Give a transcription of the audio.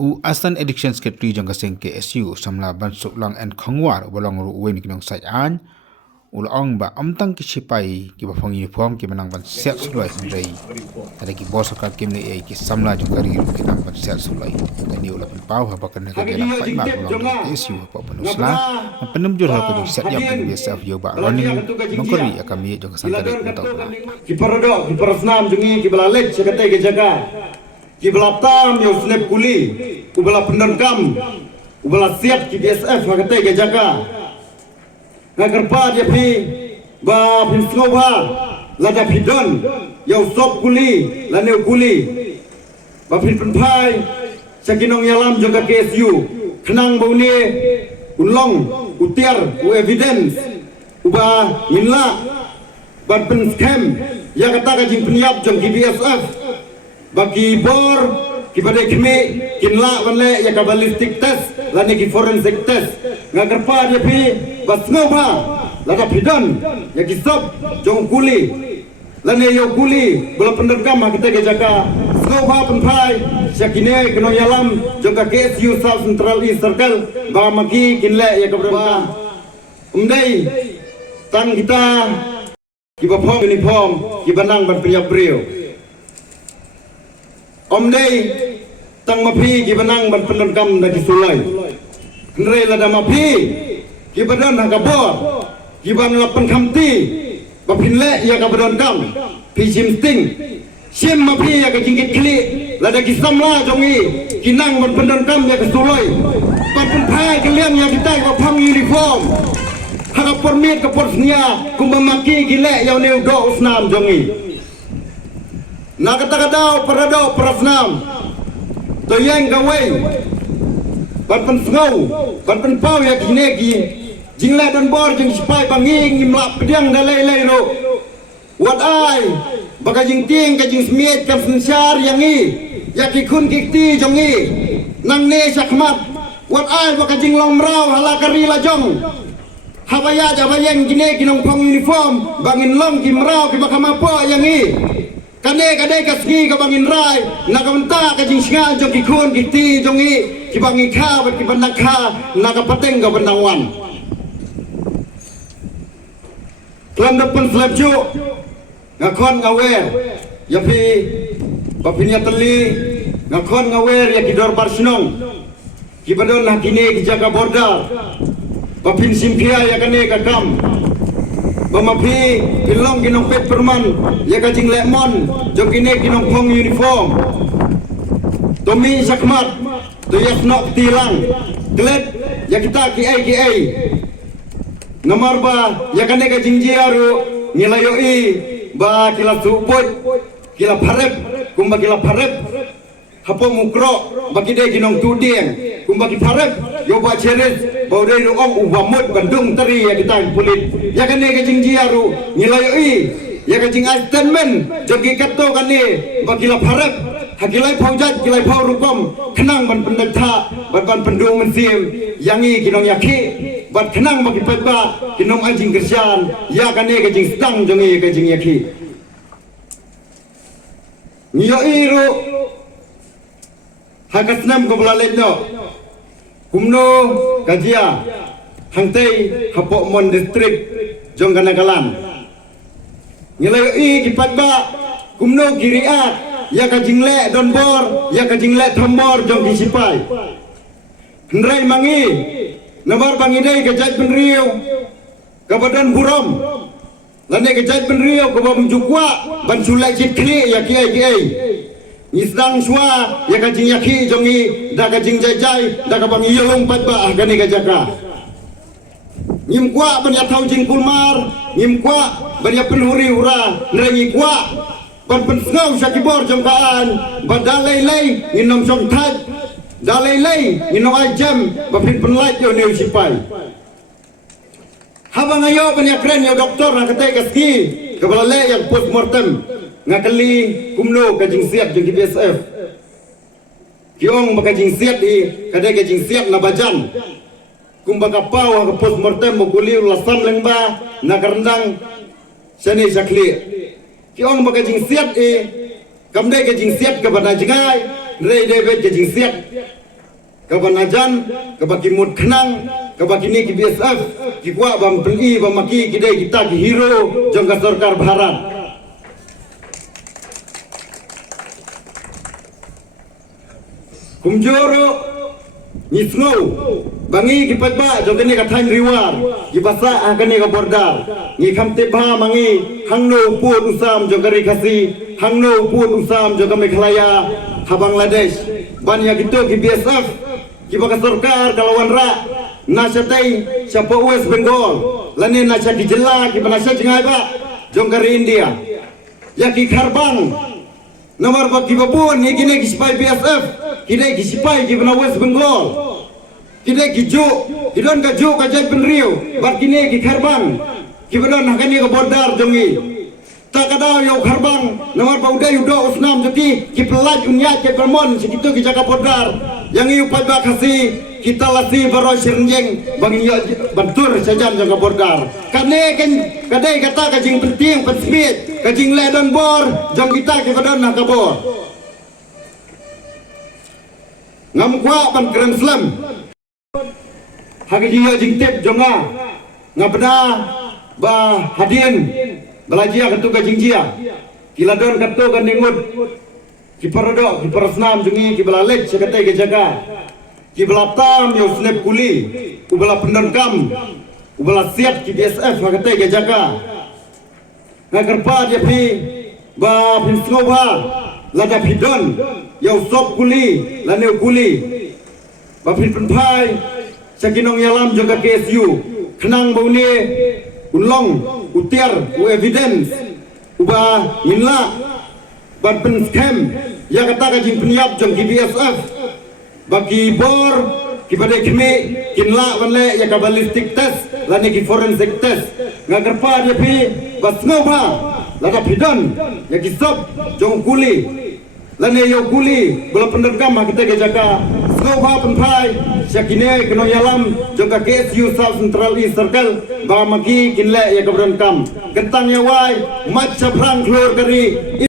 Astan Addiction Secretary jang kaseng KSU samla ban suklang and khangwar bolong ru wen kinong sai an ulong ba amtang kisipai ki ba phong uniform ki manang ban set sulai rei ada ki bos ka kim ne ki samla jang kari ru ki nang ban set sulai ni ula pan pau ha ba kan ka gela pai ma bolong KSU pa panusla penem jur ha ko set yang kan biasa yo ba running nokori akami jang kasantare utau ki parodok ki parasnam jungi ki balalet sekate ke jaga ki belatam yo snap kuli ubala penderkam ubala siap ki BSF hakate ke jaga ngakarpa dia pi ba pin snova lada pidon yo sop kuli laneu kuli ba pin penpai sakinong yalam juga KSU kenang baune ulong utiar u evidence uba minla ban pen scam ya kata ka jing peniap jong ki BSF bagi bor ki badai kemi kinla wanle ya ka ballistic test lani ki forensic test ngagarpa dia pi basnova lada pidon ya ki sop jong kuli lani yo kuli bola penderkam kita ke jaga snova penpai syakine keno yalam jong ka KSU South Central East Circle ba maki kinle ya ka berba umdai tan kita ki ba phong uniform ki banang ban priya brio Om day tang mapi ki banang ban penderkam da ki sulai nrei la da mapi ki badan ha kabor ki ban lapan khamti ba pinle ya ka badan kam pi sim sting sim mapi ya ka jingkit kli la da ki samla jongi ki nang ban penderkam ya ka sulai ban pen phai ki liam ya ki tai ba phang uniform ha ka permit ka porsnia kumba maki ki le ya neu do usnam jongi na kata-kata parado parasnam to yang gawai ban pen ngau ban pen pau ya kinegi jingla dan bor jing spai banging ngimlap pedang dalai ro wat ai baka jing ting ka jing smiet ka sensar yang i ya ki kun kikti jongi nang ne sakmat wat ai baka jing long mrau hala kari la jong hawaya jabayang kinegi nong pong uniform bangin long kimrau ki baka mapo yang i kade kasgi ka bangin rai nakamenta ka jing singal jong ki kun ki ti jong i ki bangi kha bat ki bandang kha nakapateng ka bandangwan kelam depan slap ju ngakon ngawer ya pi bapinya teli ngakon ngawer ya ki dor parsinong ki badon hakine ki jaga border bapin simpia ya kane ka kam Bamapi pilong kinong pet perman ya kajing lemon jokine kinong pong uniform Tomi sakmat to yasnok tilang klet ya kita ki nomor ba ya kane kajing jiaru nilayoi ba kila subut kila parep kumba kila parep hapo mukro bakide kinong tudeng kumba ki parep yo ba cheres baudai ruang ubamut bandung teri ya kita pulit ya kane kajing jiaru nilayoi ya kajing statement jogi kato kane bagila parep hakilai paujat kilai pau rukom kenang ban pendeta ban pendung mensim yangi kinong yaki ban kenang bagi peba kinong anjing kerjaan ya kane kajing stang jongi kajing yaki nilayoi ru hakasnam ko balaletno kumno kajia hangtei hapo mon district jong kanakalan ngilai kipatba kumno kiriat ya kajingle donbor ya kajingle thambor jong kisipai hendrai mangi namar bangidei kajat penriu kabadan buram lane kajat penriu kabam jukwa ban sulai jikri ya kiai Nisdang swa ya kajing yaki jongi da kajing jajai da kabang yelong patba gani kajaka ngimkwa ban ya tau jing kulmar ngimkwa ban ya penhuri hura nrengi kwa ban pensngau sakibor jongkaan ban dalai nginom som taj dalai nginom ajam bapin penlait yo neu sipai habang ayo ban ya kren yo doktor na katai kaski kabalale yang postmortem ngakali kumno kajing siap jong BSF kiong bakajing siap di kadai kajing siap na bajan kumba kapau ka postmortem mo kuliu lasam lengba na karendang sani sakli kiong bakajing siap di kamdai kajing siap ka bana jingai rei debet kajing siap Kabanajan, kabaki mut kenang, kabaki ni ki BSF, ki kuat bam peli bam maki kidai kita ki hero jangka sarkar Bharat. Kumjoro nisno bangi ki patba jangka ni kathan riwar, ki basa akan ni ka bordar, ni kamte bha mangi hangno pun usam jangka rikasi, hangno pun usam jangka Meghalaya, ha Bangladesh, banyak itu ki BSF. Kibaga sarkar kalawan ra nasyatai siapa West Bengal lani nasya di jela kiba nasya jengai ba jongkari India ya ki kharbang nomor ba kiba pun ni kini kisipai BSF kini kisipai kiba na West Bengal kini kijo kidon ka jo ka jai penrio bar kini ki kharbang kiba don hakani ka bordar jongi tak ada yang kharbang nomor ba udai udo usnam joki ki pelaj unya ke permon segitu ki jaga bordar yang iu pada kasih kita latih baru serinjeng bagi bentur saja jaga bordar. Karena kan kadai kata kajing penting pensmit kajing ledon bor jam kita kepada nak kabor. Ngam kuat pan Grand Slam. Hagi dia jing tip jonga ngapna ba hadin belajia ketu kajing jia. Kiladon ketu kan ningut ki paradok ki parasnam jungi ki balalek sekate ke jaga ki balatam yo snap kuli ubala pendankam ubala siap ki BSF sekate ke jaga ngakerpa dia pi ba pinsnova lada pidon yo sop kuli lane kuli ba pin penpai sakinong yalam jaga KSU kenang baune unlong utiar u evidence uba inla ban pen scam ya kata kajing penyap jong BSF bagi bor kipada kemi kinla wanle ya ka ballistic test lani ki forensic test ngagerpa dia pi basnova lada pidon ya ki sob jong kuli lani yo kuli bola pendergam kita ke jaga snova penpai syakine keno yalam jong ka KSU South Central East Circle ba maki kinle ya ka berengkam gentang ya wai macha prang klor kari